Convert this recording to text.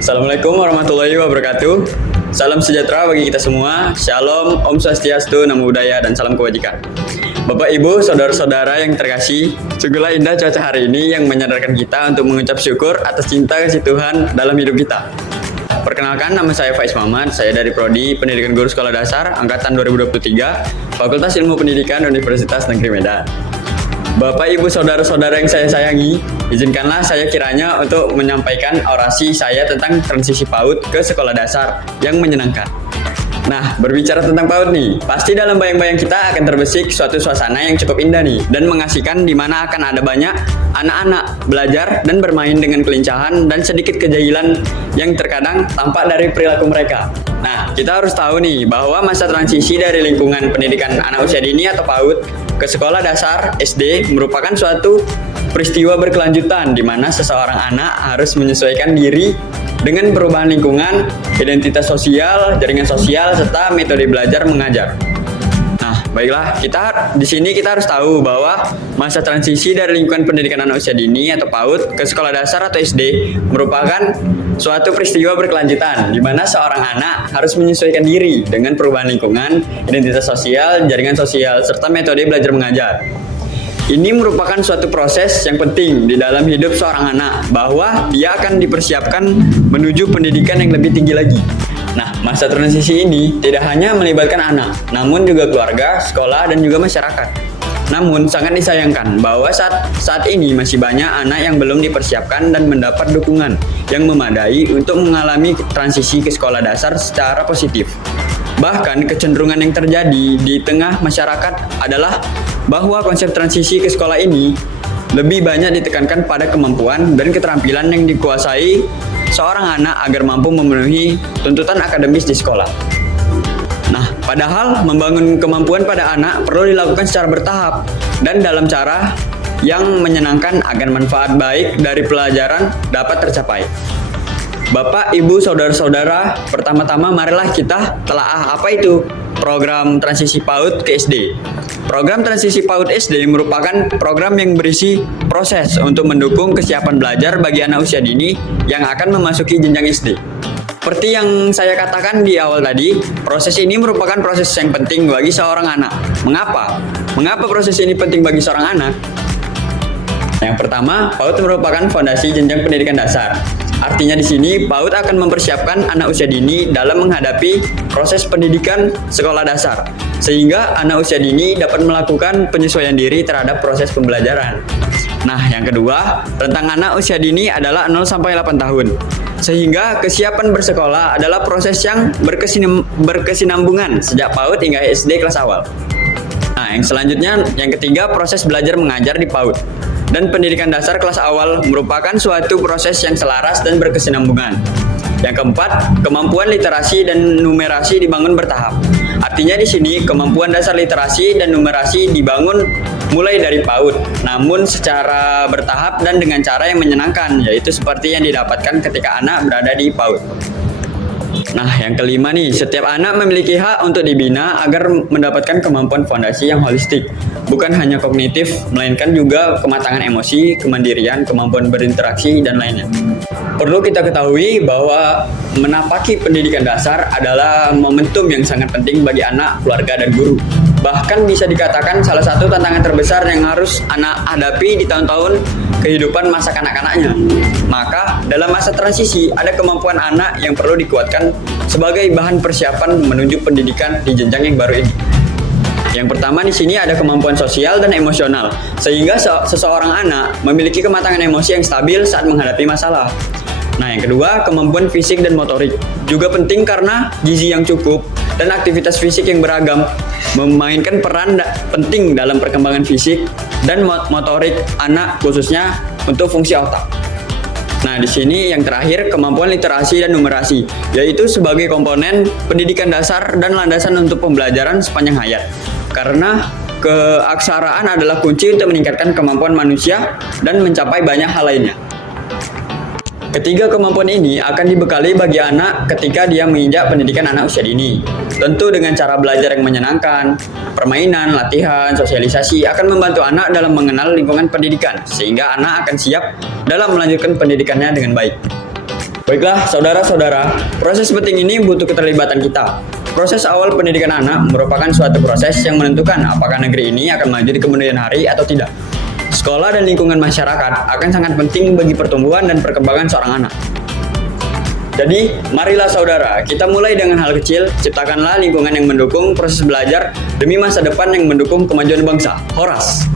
Assalamualaikum warahmatullahi wabarakatuh. Salam sejahtera bagi kita semua. Shalom, Om Swastiastu, Namo Buddhaya, dan salam kebajikan. Bapak, Ibu, saudara-saudara yang terkasih, sungguhlah indah cuaca hari ini yang menyadarkan kita untuk mengucap syukur atas cinta kasih Tuhan dalam hidup kita. Perkenalkan, nama saya Faiz Muhammad. Saya dari Prodi Pendidikan Guru Sekolah Dasar Angkatan 2023, Fakultas Ilmu Pendidikan Universitas Negeri Medan. Bapak, Ibu, saudara-saudara yang saya sayangi, izinkanlah saya kiranya untuk menyampaikan orasi saya tentang transisi PAUD ke sekolah dasar yang menyenangkan. Nah, berbicara tentang PAUD nih, pasti dalam bayang-bayang kita akan terbesit suatu suasana yang cukup indah nih, dan mengasihkan di mana akan ada banyak anak-anak belajar dan bermain dengan kelincahan dan sedikit kejahilan yang terkadang tampak dari perilaku mereka. Nah, kita harus tahu nih bahwa masa transisi dari lingkungan pendidikan anak usia dini atau PAUD ke sekolah dasar SD merupakan suatu peristiwa berkelanjutan di mana seseorang anak harus menyesuaikan diri dengan perubahan lingkungan, identitas sosial, jaringan sosial, serta metode belajar mengajar. Nah, baiklah, di sini kita harus tahu bahwa masa transisi dari lingkungan pendidikan anak usia dini atau PAUD ke sekolah dasar atau SD merupakan suatu peristiwa berkelanjutan di mana seorang anak harus menyesuaikan diri dengan perubahan lingkungan, identitas sosial, jaringan sosial, serta metode belajar mengajar. Ini merupakan suatu proses yang penting di dalam hidup seorang anak, bahwa dia akan dipersiapkan menuju pendidikan yang lebih tinggi lagi. Nah, masa transisi ini tidak hanya melibatkan anak, namun juga keluarga, sekolah, dan juga masyarakat. Namun, sangat disayangkan bahwa saat ini masih banyak anak yang belum dipersiapkan dan mendapat dukungan yang memadai untuk mengalami transisi ke sekolah dasar secara positif. Bahkan, kecenderungan yang terjadi di tengah masyarakat adalah bahwa konsep transisi ke sekolah ini lebih banyak ditekankan pada kemampuan dan keterampilan yang dikuasai seorang anak agar mampu memenuhi tuntutan akademis di sekolah. Nah, padahal membangun kemampuan pada anak perlu dilakukan secara bertahap dan dalam cara yang menyenangkan agar manfaat baik dari pelajaran dapat tercapai. Bapak, Ibu, saudara-saudara, pertama-tama marilah kita telaah apa itu program transisi PAUD ke SD. Program transisi PAUD SD merupakan program yang berisi proses untuk mendukung kesiapan belajar bagi anak usia dini yang akan memasuki jenjang SD. Seperti yang saya katakan di awal tadi, proses ini merupakan proses yang penting bagi seorang anak. Mengapa? Mengapa proses ini penting bagi seorang anak? Yang pertama, PAUD merupakan fondasi jenjang pendidikan dasar. Artinya di sini PAUD akan mempersiapkan anak usia dini dalam menghadapi proses pendidikan sekolah dasar, sehingga anak usia dini dapat melakukan penyesuaian diri terhadap proses pembelajaran. Nah, yang kedua, rentang anak usia dini adalah 0-8 tahun, sehingga kesiapan bersekolah adalah proses yang berkesinambungan sejak PAUD hingga SD kelas awal. Nah, yang selanjutnya, yang ketiga, proses belajar mengajar di PAUD dan pendidikan dasar kelas awal merupakan suatu proses yang selaras dan berkesinambungan. Yang keempat, kemampuan literasi dan numerasi dibangun bertahap. Artinya di sini kemampuan dasar literasi dan numerasi dibangun mulai dari PAUD, namun secara bertahap dan dengan cara yang menyenangkan, yaitu seperti yang didapatkan ketika anak berada di PAUD. Nah, yang kelima nih, setiap anak memiliki hak untuk dibina agar mendapatkan kemampuan fondasi yang holistik, bukan hanya kognitif, melainkan juga kematangan emosi, kemandirian, kemampuan berinteraksi, dan lainnya. Perlu kita ketahui bahwa menapaki pendidikan dasar adalah momentum yang sangat penting bagi anak, keluarga, dan guru. Bahkan bisa dikatakan salah satu tantangan terbesar yang harus anak hadapi di tahun-tahun kehidupan masa kanak-kanaknya. Maka, dalam masa transisi, ada kemampuan anak yang perlu dikuatkan sebagai bahan persiapan menuju pendidikan di jenjang yang baru ini. Yang pertama di sini ada kemampuan sosial dan emosional, sehingga seseorang anak memiliki kematangan emosi yang stabil saat menghadapi masalah. Nah, yang kedua, kemampuan fisik dan motorik juga penting karena gizi yang cukup dan aktivitas fisik yang beragam memainkan peran penting dalam perkembangan fisik dan motorik anak, khususnya untuk fungsi otak. Nah, di sini yang terakhir, kemampuan literasi dan numerasi, yaitu sebagai komponen pendidikan dasar dan landasan untuk pembelajaran sepanjang hayat. Karena keaksaraan adalah kunci untuk meningkatkan kemampuan manusia dan mencapai banyak hal lainnya. Ketiga kemampuan ini akan dibekali bagi anak ketika dia menginjak pendidikan anak usia dini. Tentu dengan cara belajar yang menyenangkan, permainan, latihan, sosialisasi akan membantu anak dalam mengenal lingkungan pendidikan, sehingga anak akan siap dalam melanjutkan pendidikannya dengan baik. Baiklah, saudara-saudara, proses penting ini butuh keterlibatan kita. Proses awal pendidikan anak merupakan suatu proses yang menentukan apakah negeri ini akan maju di kemudian hari atau tidak. Sekolah dan lingkungan masyarakat akan sangat penting bagi pertumbuhan dan perkembangan seorang anak. Jadi, marilah saudara, kita mulai dengan hal kecil, ciptakanlah lingkungan yang mendukung proses belajar demi masa depan yang mendukung kemajuan bangsa. Horas!